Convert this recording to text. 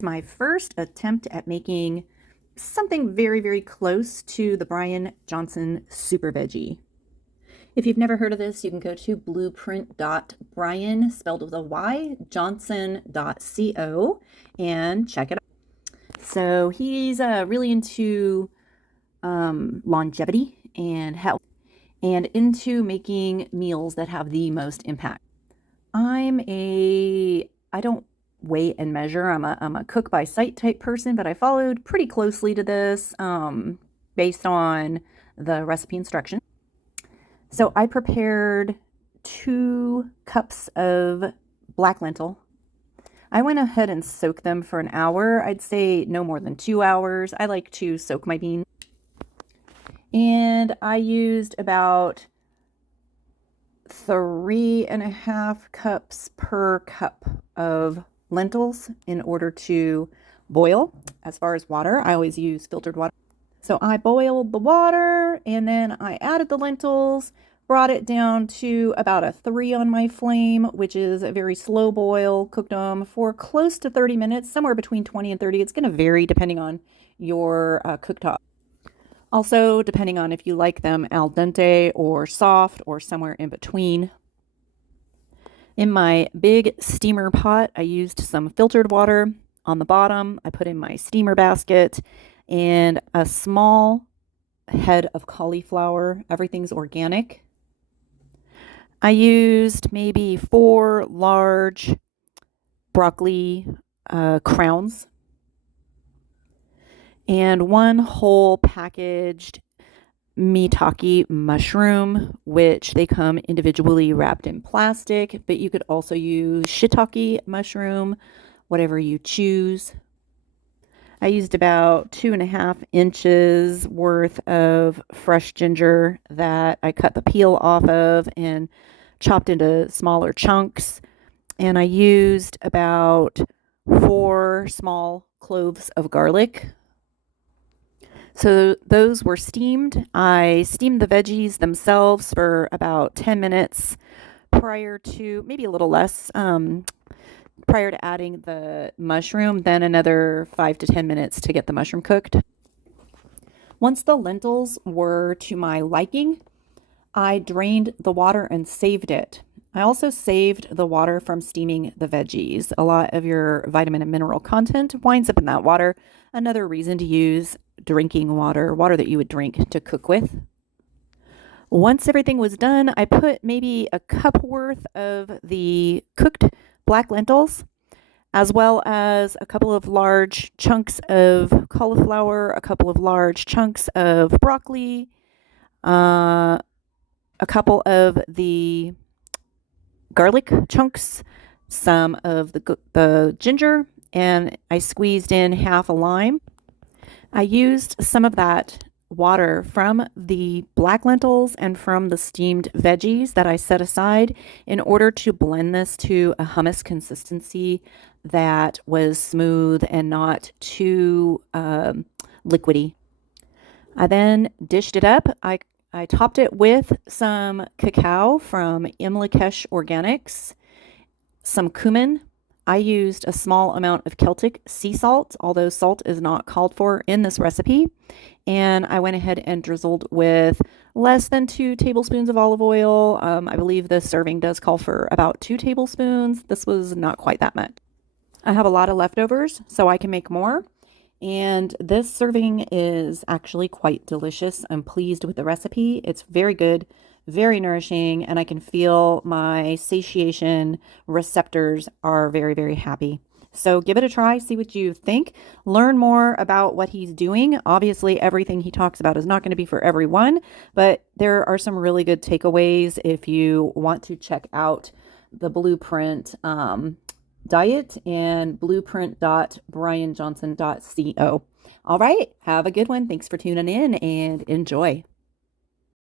My first attempt at making something very, very close to the Bryan Johnson Super Veggie. If you've never heard of this, you can go to blueprint.bryan, spelled with a Y, johnson.co, and check it out. So he's really into longevity and health and into making meals that have the most impact. I don't weigh and measure. I'm a cook by sight type person, but I followed pretty closely to this based on the recipe instruction. So I prepared 2 cups of black lentil. I went ahead and soaked them for an hour. I'd say no more than 2 hours. I like to soak my beans. And I used about 3.5 cups per cup of lentils in order to boil. As far as water, I always use filtered water. So I boiled the water and then I added the lentils, brought it down to about a 3 on my flame, which is a very slow boil, cooked them for close to 30 minutes, somewhere between 20 and 30. It's going to vary depending on your cooktop. Also, depending on if you like them al dente or soft or somewhere in between. In my big steamer pot, I used some filtered water. On the bottom, I put in my steamer basket and a small head of cauliflower. Everything's organic. I used maybe 4 large broccoli crowns and 1 whole packaged Maitake mushroom, which they come individually wrapped in plastic, but you could also use shiitake mushroom, whatever you choose. I used about 2.5 inches worth of fresh ginger that I cut the peel off of and chopped into smaller chunks. And I used about 4 small cloves of garlic. So those were steamed. I steamed the veggies themselves for about 10 minutes prior to, maybe a little less, prior to adding the mushroom, then another 5 to 10 minutes to get the mushroom cooked. Once the lentils were to my liking, I drained the water and saved it. I also saved the water from steaming the veggies. A lot of your vitamin and mineral content winds up in that water. Another reason to use drinking water, water that you would drink to cook with. Once everything was done, I put maybe a cup worth of the cooked black lentils, as well as a couple of large chunks of cauliflower, a couple of large chunks of broccoli, a couple of the garlic chunks, some of the ginger, and I squeezed in half a lime. I used some of that water from the black lentils and from the steamed veggies that I set aside in order to blend this to a hummus consistency that was smooth and not too liquidy. I then dished it up. I topped it with some cacao from Imlakesh Organics, some cumin. I used a small amount of Celtic sea salt, although salt is not called for in this recipe. And I went ahead and drizzled with less than 2 tablespoons of olive oil. I believe the serving does call for about 2 tablespoons. This was not quite that much. I have a lot of leftovers, so I can make more. And this serving is actually quite delicious. I'm pleased with the recipe. It's very good, very nourishing, and I can feel my satiation receptors are very, very happy. So give it a try, see what you think, learn more about what he's doing. Obviously, everything he talks about is not going to be for everyone, but there are some really good takeaways if you want to check out the Blueprint diet and blueprint.bryanjohnson.co. All right, have a good one. Thanks for tuning in and enjoy.